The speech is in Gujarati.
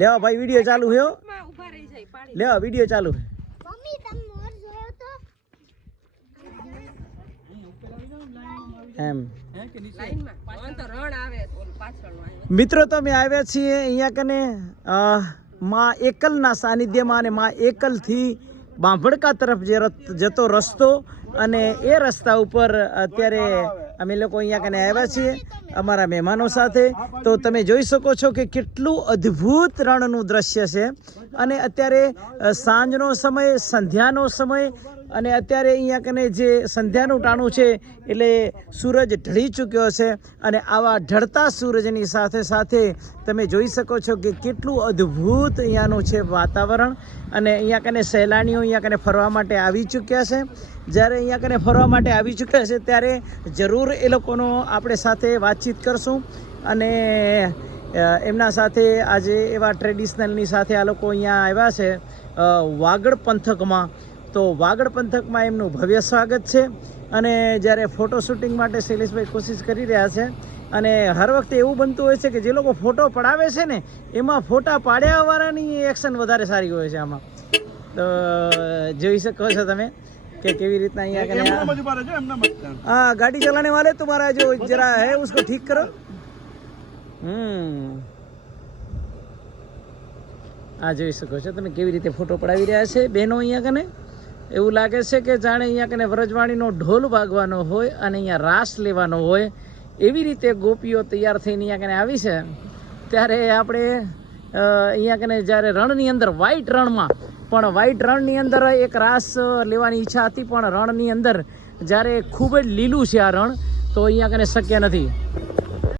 લેવા ભાઈ વિડિયો ચાલુ છે લેવા વિડિયો ચાલુ એમ મિત્રો તમે આવ્યા છીએ અહીંયા કને માં એકલના સાનિધ્યમાં અને માં એકલથી બાંભડકા તરફ જે જતો રસ્તો અને એ રસ્તા ઉપર અત્યારે અમે લોકો અહીંયા કને આવ્યા છીએ અમારા મહેમાનો સાથે. તો તમે જોઈ શકો છો કે કેટલું અદ્ભુત રણનું દ્રશ્ય છે અને અત્યારે સાંજનો સમય સંધ્યાનો સમય અને અત્યારે અહીંયા કને જે સંધ્યાનું ટાણું છે એટલે સૂરજ ઢળી ચૂક્યો છે અને આવા ઢળતા સૂરજની સાથે સાથે તમે જોઈ શકો છો કે કેટલું અદ્ભુત અહીંયાનું છે વાતાવરણ અને અહીંયા કને સહેલાણીઓ અહીંયા કને ફરવા માટે આવી ચૂક્યા છે. જ્યારે અહીંયા કને ફરવા માટે આવી ચૂક્યા છે ત્યારે જરૂર એ લોકોનો આપણે સાથે વાતચીત કરશું અને એમના સાથે આજે એવા ટ્રેડિશનલની સાથે આ લોકો અહીંયા આવ્યા છે વાગડ પંથકમાં. તો વાગડ પંથકમાં એમનું ભવ્ય સ્વાગત છે અને જ્યારે ફોટો શૂટિંગ માટે શૈલેષભાઈ કોશિશ કરી રહ્યા છે અને હર વખતે એવું બનતું હોય છે કે જે લોકો ફોટો પડાવે છે ને એમાં ફોટા પાડ્યાવાળાની એક્શન વધારે સારી હોય છે આમાં. તો જોઈ શકો છો તમે કે કેવી રીતના અહીંયા हाँ गाड़ी चलाने वाले तुम्हारा जो जरा है उसको ठीक करो. આ જોઈ શકો છો તમે કેવી રીતે ફોટો પડાવી રહ્યા છે બહેનો અહીંયા કને. એવું લાગે છે કે જાણે અહીંયા કને વ્રજવાણીનો ઢોલ વાગવાનો હોય અને અહીંયા રાસ લેવાનો હોય એવી રીતે ગોપીઓ તૈયાર થઈને અહીંયા કને આવી છે. ત્યારે આપણે અહીંયા કને જ્યારે રણની અંદર વ્હાઈટ રણમાં પણ વ્હાઈટ રણની અંદર એક રાસ લેવાની ઈચ્છા હતી પણ રણની અંદર જ્યારે ખૂબ જ લીલું છે આ રણ તો અહીંયા કને શક્ય નથી.